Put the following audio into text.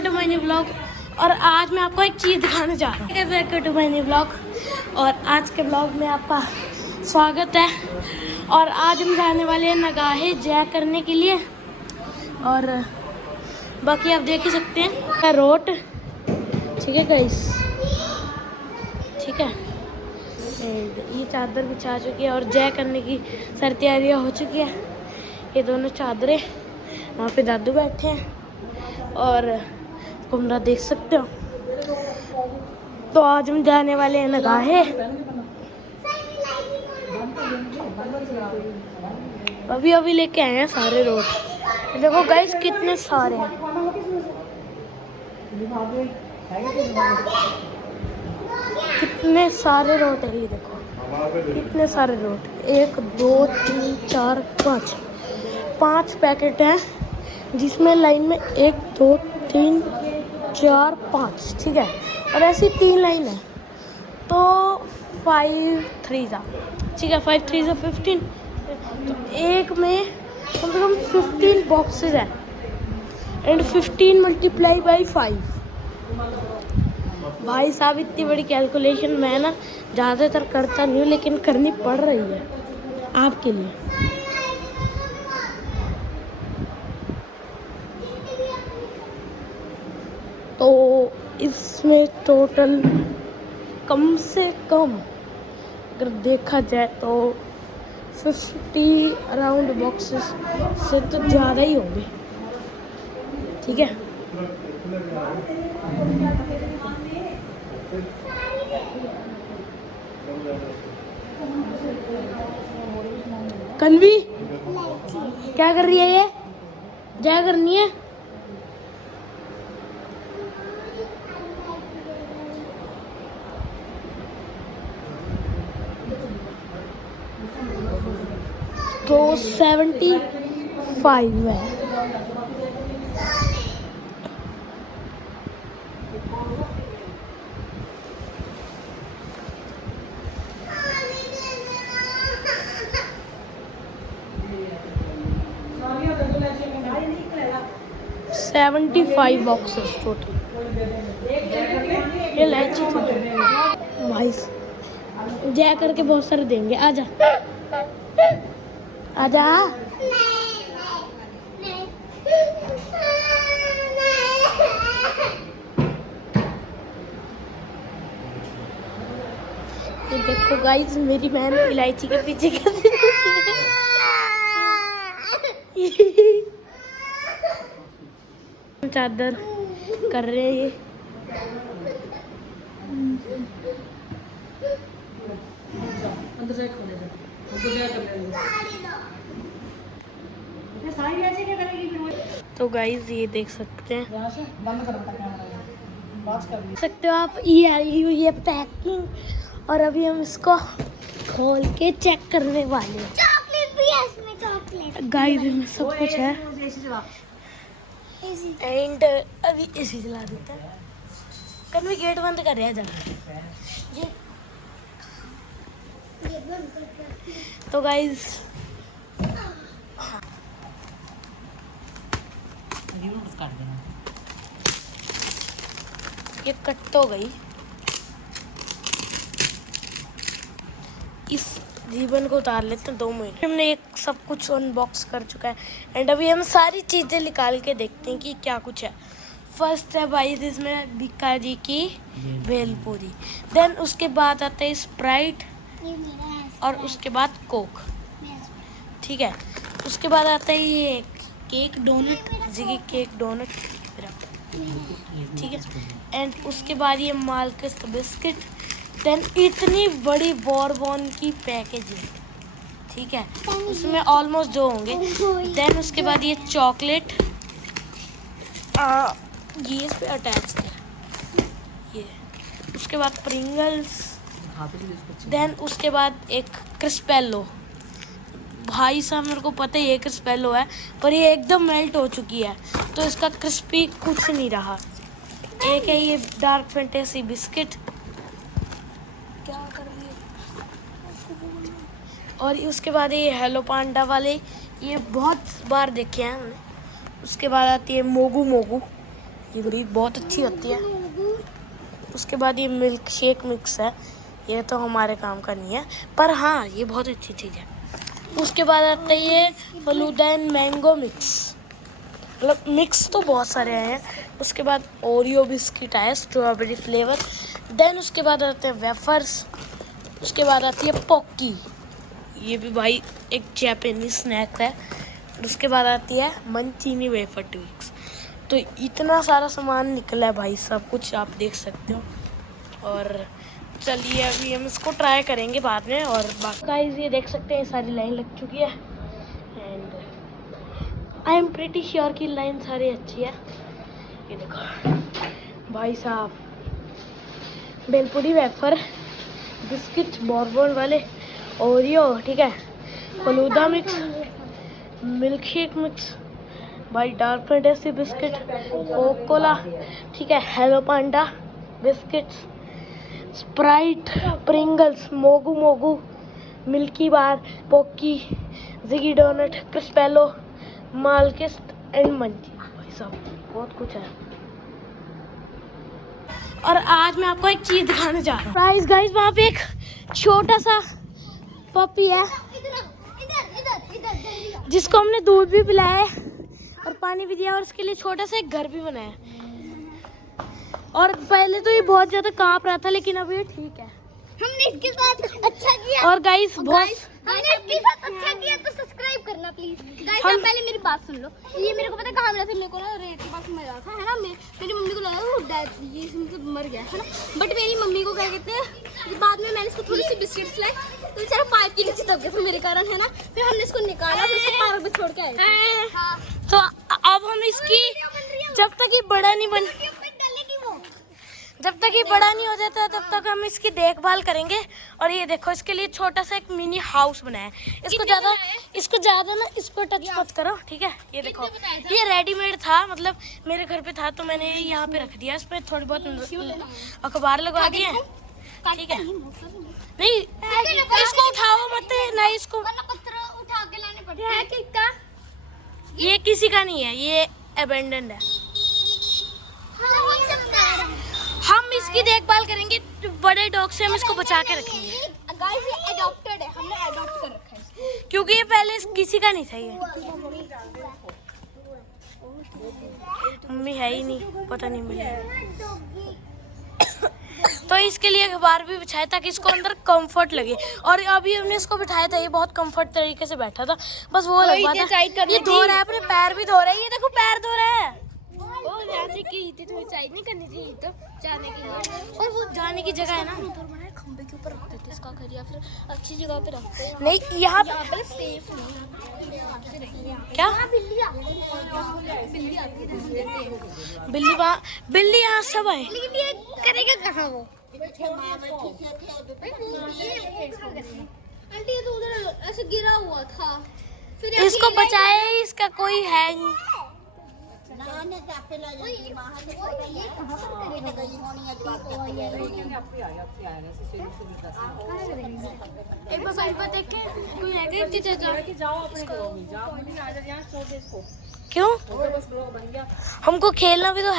Welcome to my new blog. और आज मैं आपको एक चीज़ दिखाने जा रहा हूँ। Welcome to my new blog. और आज के ब्लॉग में आपका स्वागत है। और आज हम जाने वाले हैं नगाहे जय करने के लिए। और बाकी आप देख ही सकते हैं रोड, ठीक है गाइस, ठीक है। ये चादर बिछा चुकी है और जय करने की सारी तैयारियाँ हो चुकी है। ये दोनों चादरें, वहाँ पे दादू बैठे हैं और कमरा देख सकते हो। तो आज हम जाने वाले हैं नगाहे। अभी अभी लेके आए हैं सारे रोड। देखो गाइस कितने सारे हैं। कितने सारे रोड है, ये देखो कितने सारे रोड। 1 2 3 4 5 पैकेट हैं, जिसमें लाइन में 1 2 3 4 5, ठीक है। और ऐसी 3 लाइन है तो 5 3 जा, ठीक है। 5 3 जा 15। तो एक में कम से कम 15 बॉक्सेस हैं एंड 15 मल्टीप्लाई बाई 5। भाई साहब इतनी बड़ी कैलकुलेशन मैं ना ज़्यादातर करता नहीं हूँ, लेकिन करनी पड़ रही है आपके लिए। तो इसमें टोटल कम से कम अगर देखा जाए तो 50 अराउंड बॉक्सेस से तो ज़्यादा ही होंगे, ठीक है। कन्वी क्या कर रही है? ये जय करनी है। तो 75 है। Seventy 75 boxes total. ये इलायची थी भाई, जय करके बहुत सारे देंगे। आजा आजा। ये देखो गाइस मेरी बहन इलायची के पीछे कैसे चादर कर रहे हैं ये। तो गाइस ये देख सकते हैं, देख सकते हो आप, ये आई हुई है पैकिंग। और अभी हम इसको खोल के चेक करने वाले हैं। चॉकलेट भी है इसमें, चॉकलेट गाइस इसमें सब कुछ है। एंड अभी एसी चला देते हैं। कन्वी गेट बंद कर रहा है जरा ये। तो गाइस ये कट तो गई। इस रिबन को उतार लेते हैं 2 मिनट। हमने एक सब कुछ अनबॉक्स कर चुका है एंड अभी हम सारी चीज़ें निकाल के देखते हैं कि क्या कुछ है। फर्स्ट है भाई इसमें बीकाजी की भेलपूरी। देन उसके बाद आता है स्प्राइट और उसके बाद कोक, ठीक है। उसके बाद आता है ये केक डोनट, जिगी केक डोनट, ठीक है। एंड उसके बाद ये मालकस बिस्किट। देन इतनी बड़ी बॉर्बन की पैकेजिंग, ठीक है, उसमें ऑलमोस्ट 2 होंगे। देन उसके बाद ये चॉकलेट, ये इस पे अटैच है ये। उसके बाद प्रिंगल्स। देन उसके बाद एक क्रिस्पेलो। भाई साहब मेरे को पता है ये क्रिस्पेलो है, पर ये एकदम मेल्ट हो चुकी है तो इसका क्रिस्पी कुछ नहीं रहा। एक है ये डार्क फैंटेसी बिस्किट, क्या कर रही है। और उसके बाद ये हेलो पांडा वाले, ये बहुत बार देखे हैं हमने। उसके बाद आती है मोगू मोगू, ये ब्रीड बहुत अच्छी होती है। उसके बाद ये मिल्क शेक मिक्स है, ये तो हमारे काम का नहीं है, पर हाँ ये बहुत अच्छी चीज़ है। उसके बाद आता है ये फलूदा एंड मैंगो मिक्स, मतलब मिक्स तो बहुत सारे आए हैं। उसके बाद ओरियो बिस्किट आया स्ट्रॉबेरी फ्लेवर। देन उसके बाद आते हैं वेफर्स। उसके बाद आती है पॉकी, ये भी भाई एक जापानीज स्नैक है। उसके बाद आती है मंचीनी वेफर ट्विक्स। तो इतना सारा सामान निकला है भाई, सब कुछ आप देख सकते हो। और चलिए अभी हम इसको ट्राई करेंगे बाद में। और बाकी गाइस ये देख सकते हैं सारी लाइन लग चुकी है and I am pretty sure कि लाइन सारी अच्छी है। ये देखो भाई साहब, बेलपुरी वेफर, बिस्किट बॉर्बन वाले, ओरियो, ठीक है, falooda mix, milk shake mix, भाई Dark Fantasy biscuit, Coca Cola, ठीक है, Hello Panda biscuits, Sprite, Pringles, Mogu Mogu, Milky Bar, Pocky, Ziggy donut, Crispello, Malkist and Munchy. भाई साहब बहुत कुछ है। और आज मैं आपको एक चीज दिखाने जा रहा हूँ। गाइस वहाँ पे एक छोटा सा पपी है जिसको हमने दूध भी पिलाया है और पानी भी दिया और उसके लिए छोटा सा एक घर भी बनाया। और पहले तो ये बहुत ज्यादा कांप रहा था, लेकिन अब ये ठीक है। हमने इसके साथ अच्छा किया। और गाइस बहुत हमने इसके साथ अच्छा किया, तो सब्सक्राइब करना प्लीज। गाइस आप पहले मेरी बात सुन लो। ये मेरे को पता है कहाँ मिला था, मेरे को ना रेत के पास मिला था, है ना। मेरी मम्मी को लगा वो डेथ, ये मतलब मर गया है ना। बट मेरी मम्मी को क्या कहते हैं, बाद में मैंने इसको थोड़ी सी बिस्किट्स लाई तो बेचारा पाइप के नीचे दब गया था मेरे कारण, है ना। फिर हमने इसको निकाला, फिर इसको पार्क में छोड़ के आए। तो अब हम इसकी जब तक ये बड़ा नहीं हो जाता तब तक हम इसकी देखभाल करेंगे। और ये देखो इसके लिए छोटा सा एक मिनी हाउस बनाया है। इसको ज्यादा ना इसको टच मत करो, ठीक है। ये देखो ये रेडीमेड था, मतलब मेरे घर पे था तो मैंने यहाँ पे रख दिया। इसमें थोड़ी बहुत अखबार लगवा दिए, ठीक है। नहीं इसको उठाओ मत, नहीं इसको पत्थर उठा के लाने पड़ते हैं। ये किसी का नहीं है, ये अबेंडन्ड है। हम इसकी देखभाल करेंगे, बड़े डॉग से हम इसको बचा के रखेंगे। गाइस ये अडॉप्टेड है, हमने अडॉप्ट कर रखा है क्योंकि ये पहले किसी का नहीं था। ये मम्मी है ही नहीं, पता नहीं मिली। तो इसके लिए अखबार भी बिछाया ताकि इसको अंदर कंफर्ट लगे। और अभी हमने इसको बिठाया था, ये बहुत कंफर्ट तरीके से बैठा था, बस वो लगवा था। ये धो रहा है, अपने पैर भी धो रहा है, ये देखो पैर धो रहा है। जाने की थोड़ी चाहिए नहीं करनी थी तो जाने के लिए। और वो जाने की जगह है ना, खंबे के ऊपर रखते थे इसका घर, या फिर अच्छी जगह पे रखते हैं। नहीं यहाँ पे सेफ क्या बिल्ली आती है, बिल्ली यहाँ सब है, लेकिन ये करेगा कहाँ वो। आंटी ये तो उधर ऐसे गिरा हुआ था, फिर इसको बचाए, इसका कोई है नहीं। एक बार साइड पर देख के कोई क्यों हमको खेलना भी तो है।